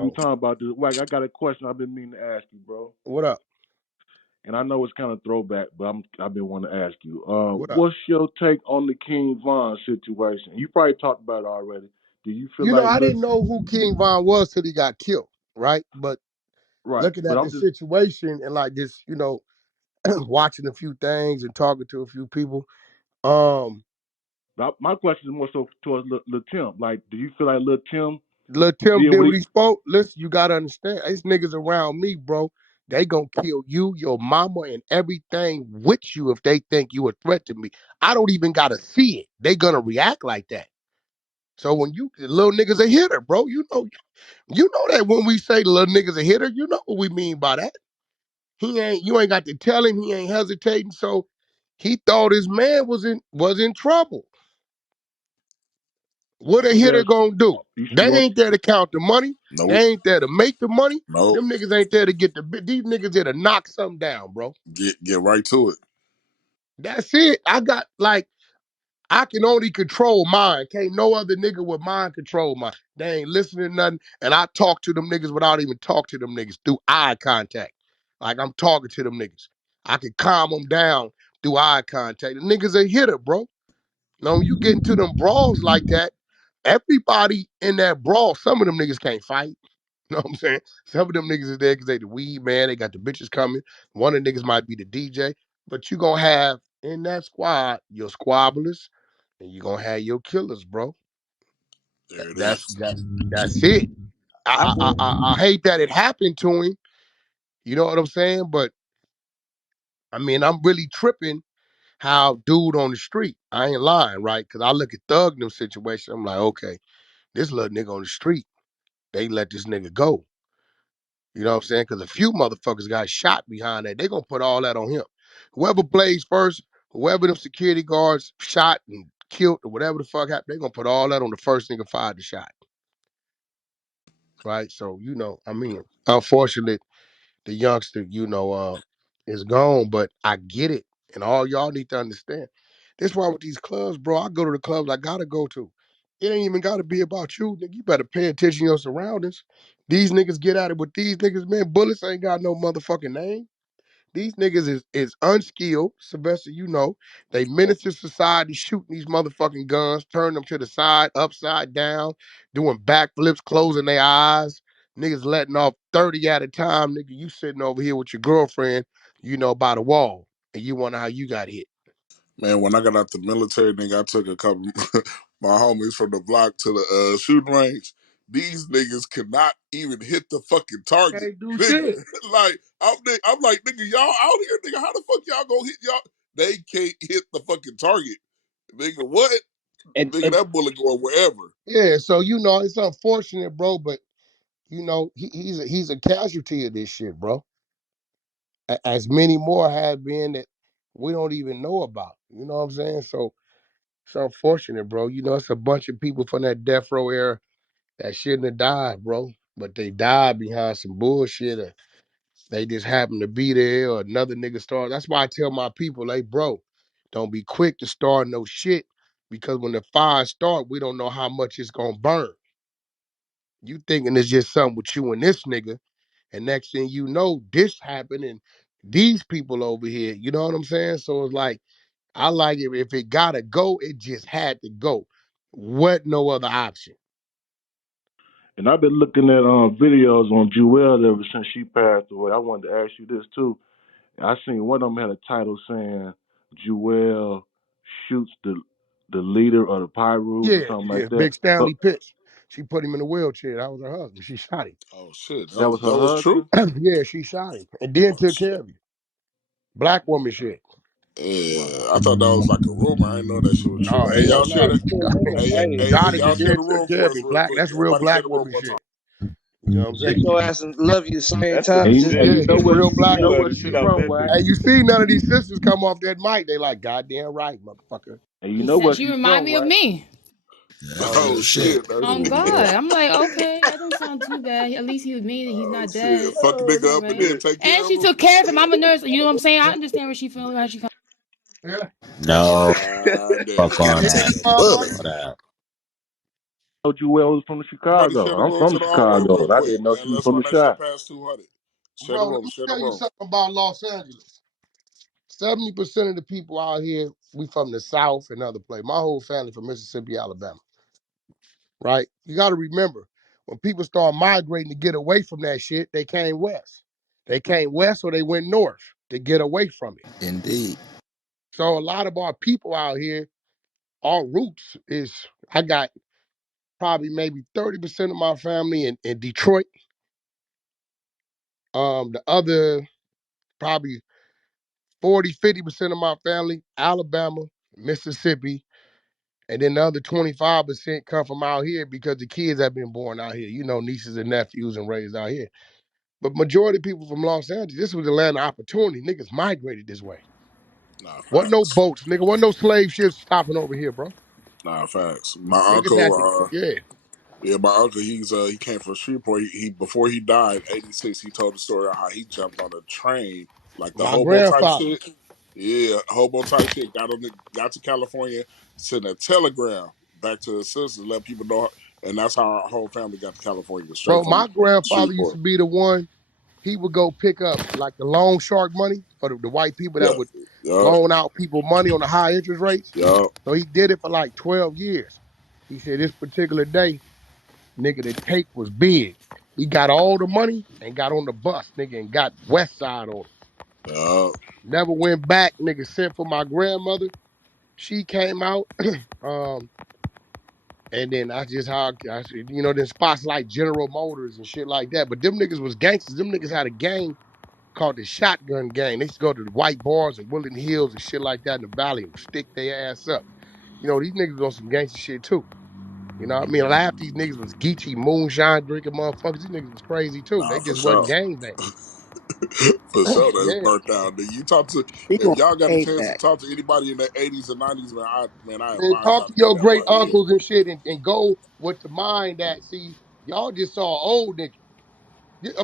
we Oh, talking about this. Wack, I got a question I've been meaning to ask you, bro. what up? And I know it's kind of throwback, but I've been wanting to ask you. What up? What's your take on the King Von situation? You probably talked about it already. Do you feel You know, like I look didn't know who King Von was till he got killed, right? But right? looking But at the I'm just situation and like this, watching a few things and talking to a few people, um, my question is more so towards Lil Tim. Like, do you feel like Lil Tim Lil Tim did did what what he he spoke. Listen, you gotta understand, these niggas around me, bro. They gonna kill you, your mama, and everything with you if they think you a threat to me. I don't even gotta see it. They gonna react like that. So when you little niggas a hitter, bro, you know that when we say little niggas a hitter, you know what we mean by that. You ain't got to tell him, he ain't hesitating. So he thought his man was in trouble. What a you hitter there? gonna do? They You on? ain't there to count the money. Nope. They ain't there to make the money. Nope. Them niggas ain't there to get the these niggas there to knock something down, bro. Get right to it. That's it. I can only control mine. Can't no other nigga with mine control mine. They ain't listening to nothing. And I talk to them niggas without even talk to them niggas through eye contact. Like I'm talking to them niggas. I can calm them down through eye contact. The niggas a hitter, bro. Now, when you get into them brawls like that, everybody in that brawl, some of them niggas can't fight. You know what I'm saying? Some of them niggas is there because they the weed man. They got the bitches coming. One of the niggas might be the DJ. But you going to have in that squad your squabblers and you going to have your killers, bro. There it That's is. that's it. I I hate that it happened to him. You know what I'm saying? But I mean, I'm really tripping how dude on the street. I ain't lying, right? Because I look at Thug in them situation. I'm like, okay, this little nigga on the street, they let this nigga go. You know what I'm saying? Because a few motherfuckers got shot behind that. They gonna put all that on him. Whoever plays first, whoever them security guards shot and killed or whatever the fuck happened, they gonna put all that on the first nigga fired the shot. Right? So, I mean, unfortunately, the youngster, is gone, but I get it. And all y'all need to understand. That's why with these clubs, bro, I go to the clubs I gotta go to. It ain't even gotta be about you, nigga. You better pay attention to your surroundings. These niggas get at it with these niggas, man. Bullets ain't got no motherfucking name. These niggas is unskilled, Sylvester, you know. They menace to society, shooting these motherfucking guns, turn them to the side, upside down, doing backflips, closing their eyes. Niggas letting off 30 at a time. Nigga, you sitting over here with your girlfriend, by the wall, and you wonder how you got hit. Man, when I got out the military, nigga, I took a couple my homies from the block to the shooting range. These niggas cannot even hit the fucking target, Can't do nigga. shit. Like I'm like, nigga, y'all out here, nigga. How the fuck y'all gonna hit y'all? They can't hit the fucking target, nigga. What, nigga? and That bullet going wherever. Yeah, so it's unfortunate, bro, but he's a casualty of this shit, bro. As many more have been that we don't even know about. You know what I'm saying? So it's unfortunate, bro. It's a bunch of people from that death row era that shouldn't have died, bro. But they died behind some bullshit. Or they just happened to be there, or another nigga started. That's why I tell my people, like, bro, don't be quick to start no shit because when the fire start, we don't know how much it's gonna burn. You thinking it's just something with you and this nigga, and next thing you know, this happened and these people over here. You know what I'm saying? So it's like I like it. If it gotta go, it just had to go. What no other option? And I've been looking at videos on Jewel ever since she passed away. I wanted to ask you this too. I seen one of them had a title saying Jewel shoots the leader of the Pyrus or Yeah, something yeah. like that. Big But Stanley Pitts. She put him in a wheelchair. That was her husband. She shot Oh shit, that was that her was true. husband. him. Yeah, she shot him. And then Oh took shit. care of him. Black woman shit. Yeah, Wow. I thought that was like a rumor. I didn't know that shit was true. No, Hey, hell y'all share no. that. She got hey, Hey, shot him y'all and share then the took room care for of us him. real Black, quick. that's real Everybody share black the room woman one shit. time. You know what I'm saying? shake your ass and love you at the same That's some time. Just And Yeah, you know that's what real you black know woman where the she shit shit. out from, that Wax. Hey, you see none of these sisters come off that mic, they like, goddamn right, motherfucker. And you He know where said you she remind from, me of Wax. me. Yeah, that's Oh, Oh real shit. shit, that's On what God. we at. I'm like, okay, that don't sound too bad. At least he was mean. He's Oh not shit, dead. fuck a Oh It's all nigga up and right. then shit. take care And of she him. took care of him. I'm a nurse. You know what I'm saying? I understand where she feels, how she comes. yeah. No, God fuck damn. all Yeah, that. motherfucker. All that. know Jewel was from Somebody Chicago. share the I'm room from to the whole room Chicago, real and I quick, didn't know man. she was Let's from run the that shit shop. past 200. Share the Bro, let room. me Share the tell you room. something about Los Angeles. 70% of the people out here, we from the South and other places. My whole family from Mississippi, Alabama, right? You got to remember, when people start migrating to get away from that shit, they came west. They came west or they went north to get away from it. Indeed. So a lot of our people out here, our roots is, I got probably maybe 30% of my family in Detroit. The other probably 40, 50% of my family, Alabama, Mississippi, and then the other 25% come from out here because the kids have been born out here. You know, nieces and nephews and raised out here. But majority of people from Los Angeles, this was the land of opportunity. Niggas migrated this way. Nah, Wasn't no facts. boats, nigga. Wasn't no slave ships stopping over here, bro. Nah, facts. My Niggas had uncle, to, yeah. yeah, my uncle, he came from Shreveport. He before he died, 86. He told the story of how he jumped on a train, like the My hobo type grandfather, shit. Yeah, hobo type shit. Got to California, sent a telegram back to his sisters, let people know, and that's how our whole family got to California, straight bro, from my grandfather used Shreveport. to be the one, he would go pick up like the loan shark money for the white people Yeah, that would yup, loan out people money on the high interest rates. yup, So he did it for like 12 years. He said this particular day, nigga, the take was big. He got all the money and got on the bus, nigga, and got West Side on him. yup. Never went back, nigga, sent for my grandmother. She came out, um, and then I just how I said, you know, then spots like General Motors and shit like that. But them niggas was gangsters. Them niggas had a gang called the Shotgun Gang. They used to go to the white bars and Woodland Hills and shit like that in the valley and stick their ass up. You know, these niggas was on some gangster shit too. You know what I mean? Half these niggas was Geechee moonshine drinking motherfuckers. These niggas was crazy too. Nah, They for just wasn't sure. gang bangers. For sure, that's Yeah. burnt So out. You talk to People if y'all got a hate chance to that. talk to anybody in the 80s and 90s, I man, advise talk y'all to to go your that great way. Yeah, uncles and shit and go with the mind that see, y'all just saw old niggas.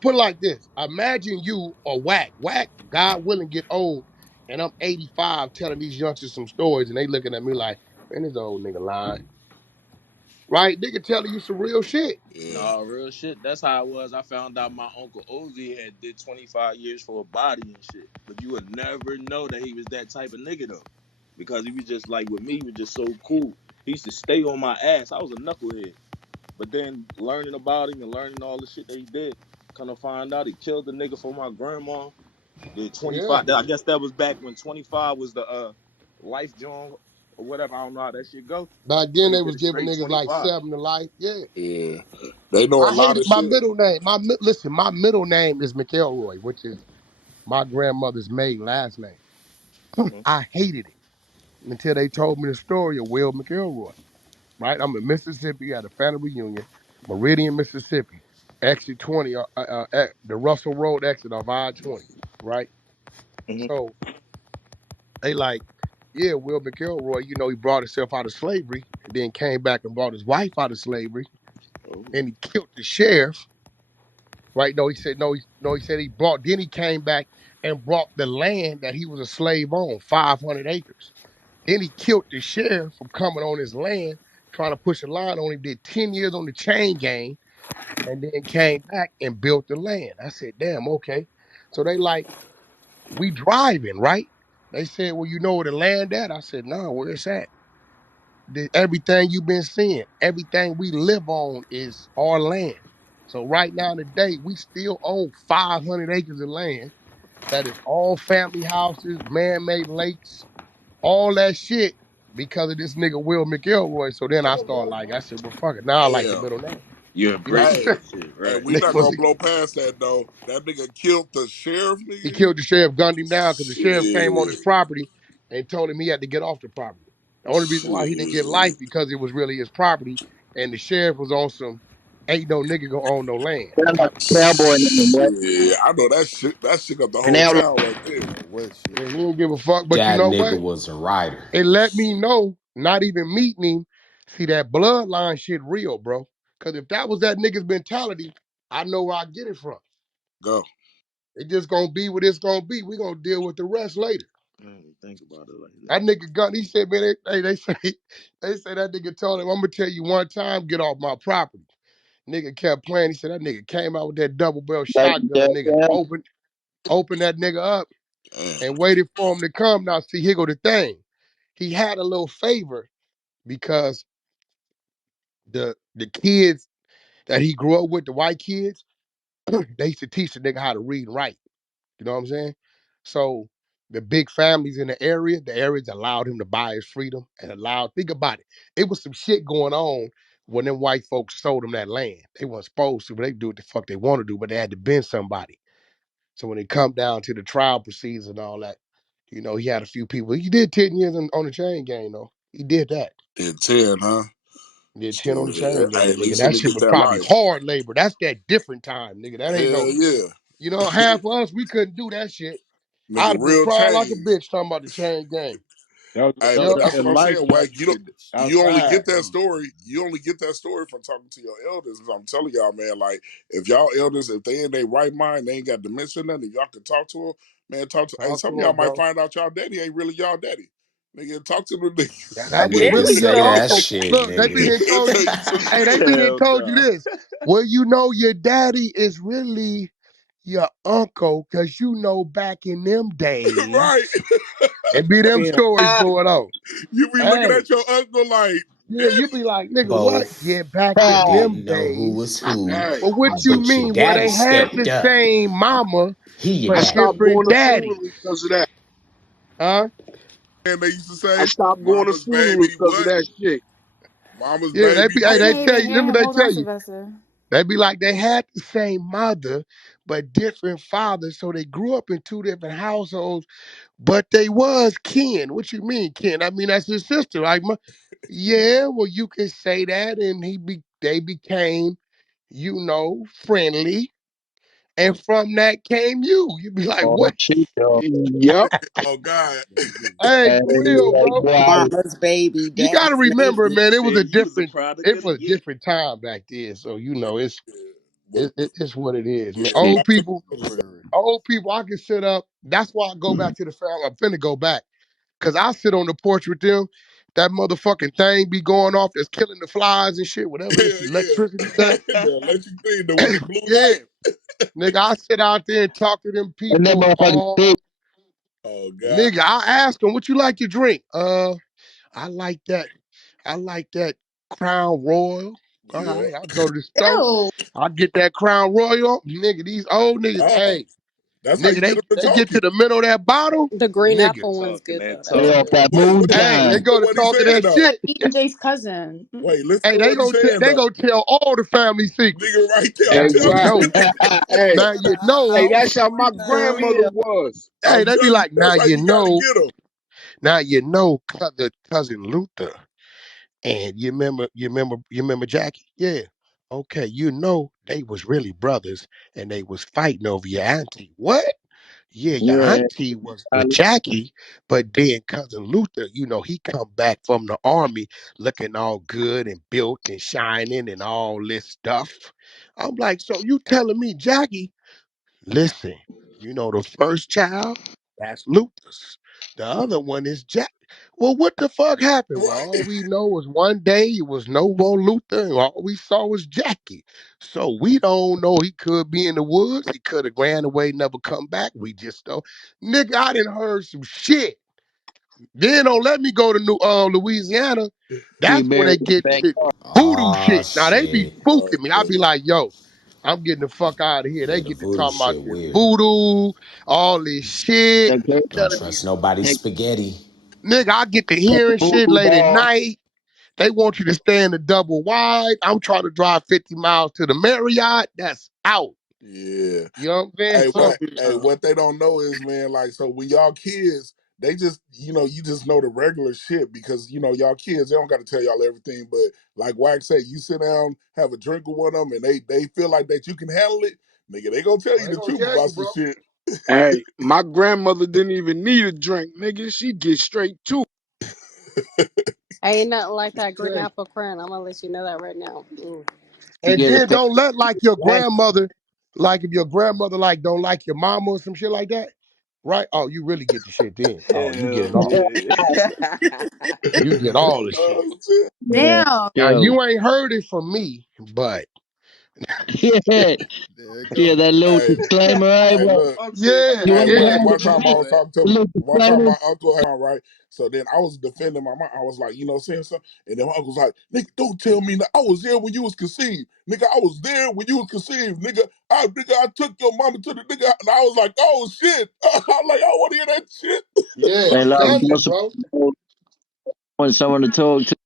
Put it like this. Imagine you a whack. Whack, God willing, get old. And I'm 85 telling these youngsters some stories and they looking at me like, man, this old nigga lying. Right? Nigga telling you some real shit. yeah, No, real shit. That's how it was. I found out my uncle Ozzy had did 25 years for a body and shit. But you would never know that he was that type of nigga though. Because he was just like with me, he was just so cool. He used to stay on my ass. I was a knucklehead. But then learning about him and learning all the shit that he did, kind of find out he killed the nigga for my grandma. Did Yeah. 25. I guess that was back when 25 was the life joint or whatever. I don't know how that shit go. Back But then he they did was it giving straight niggas like 25. 7 to life. Yeah. yeah. They know a I lot hated of my shit. middle name. Listen, my middle name is McElroy, which is my grandmother's maiden last name. Hmm. I hated it until they told me the story of Will McElroy. Right? I'm in Mississippi at a family reunion, Meridian, Mississippi, exit 20, the Russell Road exit of I-20. Right? Hmm. So they like, yeah, Will McElroy, you know, he brought himself out of slavery and then came back and brought his wife out of slavery Oh. and he killed the sheriff. Right? No, he said no. He said he brought. Then he came back and brought the land that he was a slave on, 500 acres. Then he killed the sheriff from coming on his land, trying to push a line on him. Did 10 years on the chain gang, and then came back and built the land. I said, damn, okay. So they like, we driving, right? They said, well, you know where the land at? I said, no, where it's at. Everything you've been seeing, everything we live on is our land. So right now today, we still own 500 acres of land that is all family houses, man-made lakes, all that shit because of this nigga Will McElroy. So then I started like, I said, well, fuck it. Now I like the Damn. middle name. You You know, embrace Hey, that shit, hey, right? we not nigga, gonna blow past that though. That nigga killed the sheriff, he nigga. killed the sheriff, gunned him down because the sheriff came on his Shit, property and told him he had to get off the property. The only reason why he didn't get life shit, because it was really his property and the sheriff was on some ain't no nigga gonna own no land Sound like type of a shit. cowboy name, boy. shit. I know that shit. That shit up the An whole outlaw. town right there. No what shit. Yeah, he didn't give a fuck. But you That know nigga what? was a writer. It let me know, not even meeting him, see that bloodline shit real, bro. Cause if that was that nigga's mentality, I know where I get it from. Go. It just gonna be what it's gonna be. We gonna deal with the rest later. I didn't even think about it like That that. nigga gun, he said, man, they say they say that nigga told him, I'm gonna tell you one time, get off my property. Nigga kept playing. He said that nigga came out with that double barrel Like, yeah, shotgun. Nigga yeah. opened that nigga up Damn. and waited for him to come. Now see, here go the thing. He had a little favor because the kids that he grew up with, the white kids, they used to teach the nigga how to read and write. You know what I'm saying? So the big families in the areas allowed him to buy his freedom and allowed, think about it. It was some shit going on when them white folks sold him that land. They weren't supposed to, but they do what the fuck they want to do, but they had to bend somebody. So when it come down to the trial proceedings and all that, he had a few people. He did 10 years on the chain gang, though. He did that. Yeah, 10, huh? He did 10 on the Shit. chain Hey, gang, at nigga. least he That didn't shit get was that probably life. hard labor. That's that different time, nigga. That ain't Hell no, yeah. half of us, we couldn't do that shit. I'd Nigga, have been real crying like a bitch. bitch talking about the chain gang. Hey, That but was Yep. that that's what in I'm life saying, type Wack. You don't. shit You only outside. get that story. You only get that story from talking to your elders. And I'm telling y'all, man. Like, if y'all elders, if they in their right mind, they ain't got dementia, nothing. If y'all can talk to them, man, talk to. Hey, Talk some to of y'all him, might bro. find out y'all daddy ain't really y'all daddy. Nigga, talk to them That niggas. was Nigga really your say that uncle. shit, Look, they be nigga. done They'll told tell you, you some hey, they shit. be done Hell told you no. this. Well, your daddy is really your uncle, cause back in them days, Right? and be them Yeah. stories going on. You be looking Hey, at your uncle like, yeah, you daddy. be like, nigga, what? Yeah, Both back in them didn't know who days. was who, Hey, But what you but your mean? Well, daddy they had stepped the up. same mama, He your I but daddy. stopped going different to funerals daddies. because of that. Huh? And they used to I say, stopped going to "Mama's baby, funerals because of what? that shit. Mama's Yeah, they baby, be, hey, I they what?" can't tell even you, hear remember him. they Hold on, tell you. Sylvester. They be like they had the same mother, but different fathers. So they grew up in two different households, but they was kin. What you mean, kin? I mean that's his sister. Like, yeah, well, you can say that, and they became, friendly, and from that came you. You be like, Oh what? shit, yo. Yep. Oh God. Hey, And for real, bro. boy, Mama's baby, You got to daddy's remember, lady. man. Hey, you was a product It of the was a get. different time back then. So it's Yeah. But it's what it is, man. yeah, but shit. my Old people, I can sit up. That's why I go back to the family. I'm finna go back. Cause I sit on the porch with them. That motherfucking thing be going off that's killing the flies and shit, whatever this yeah, electricity yeah. thing. The electric thing, the with the blue Yeah. light. Nigga, I sit out there and talk to them And that people motherfucking all shit. Oh God. nigga. I ask them, what you like to drink? I like that. I like that Crown Royal. All Yeah. right, I go to the store. Ew. I get that Crown Royal. Nigga, these old niggas, Oh, hey, that's how nigga, you get they them to they get talking. to the middle of that bottle, The green nigga. apple one's Talking good that though. They talk. off that Hey, they moonshine. go to What he talking saying that though? shit. EJ's cousin. Wait, listen Hey, to what he's saying they though. gonna tell all the family Nigga, secrets. right there, I'm Now you telling Exactly. know. you. Hey, Now you know. hey, Oh, that's how my for grandmother real. was. Hey, I'm they be telling you, like, that's how you gotta get them. now you know, cousin Luther. And you remember Jackie? Yeah. Okay, they was really brothers and they was fighting over your auntie. What? Yeah, your Yeah. auntie was with Jackie, but then cousin Luther, he come back from the army looking all good and built and shining and all this stuff. I'm like, so you telling me Jackie? Listen, the first child, that's Luther's. The other one is Jack. Well, what the fuck happened? Well, all Right. we know was one day it was no more Luther, and all we saw was Jackie. So we don't know. He could be in the woods. He could have ran away, never come back. We just don't. Nigga, I didn't heard some shit. Then don't let me go to Louisiana. He That's when married they get back. shit, voodoo Oh shit. Now they be shit. spooking me. I Yeah. be like, yo, I'm getting the fuck out of here. Yeah, They the get to voodoo talking about shit this weird. voodoo, all this shit, They came Don't telling me, trust nobody's and spaghetti. nigga, I get to came hearing shit voodoo late at ball. night. They want you to stay in the double wide. I'm trying to drive 50 miles to the Marriott. That's out. Yeah. You know what I'm saying? Hey, So, what they don't know is, man, like, so when y'all kids, they just, you just know the regular shit because, y'all kids, they don't got to tell y'all everything. But like Wax said, you sit down, have a drink with one of them, and they feel like that you can handle it, nigga, they gonna tell oh, you they the gonna truth tell about you, some bro. shit. Hey, my grandmother didn't even need a drink, nigga. She get straight to it. Ain't nothing like that green Crazy. apple crown. I'm gonna let you know that right now. She And get a then pep. don't let like your grandmother, like if your grandmother like don't like your mama or some shit like that. right? Oh, you really get the shit then. Oh, you get Hell it all. yeah. You get all the shit. Oh shit. Yeah. Damn. Now Yo. you ain't heard it from me, but Yeah. There you Yeah, go. that little Hey, disclaimer, hey, hey, well, look. yeah, you Hey, ain't look. yeah. heard One it from time I me. was talking The to little one time disclaimer. my uncle had on, right. So then I was defending my mom. I was like, saying something, and then my uncle was like, "Nigga, don't tell me that I was there when you was conceived, nigga. I was there when you was conceived, nigga. I took your mama to the nigga." And I was like, "Oh shit!" I'm like, "I want to hear that shit." Yeah, Hey, I'm love, telling you, most bro. want someone to talk to.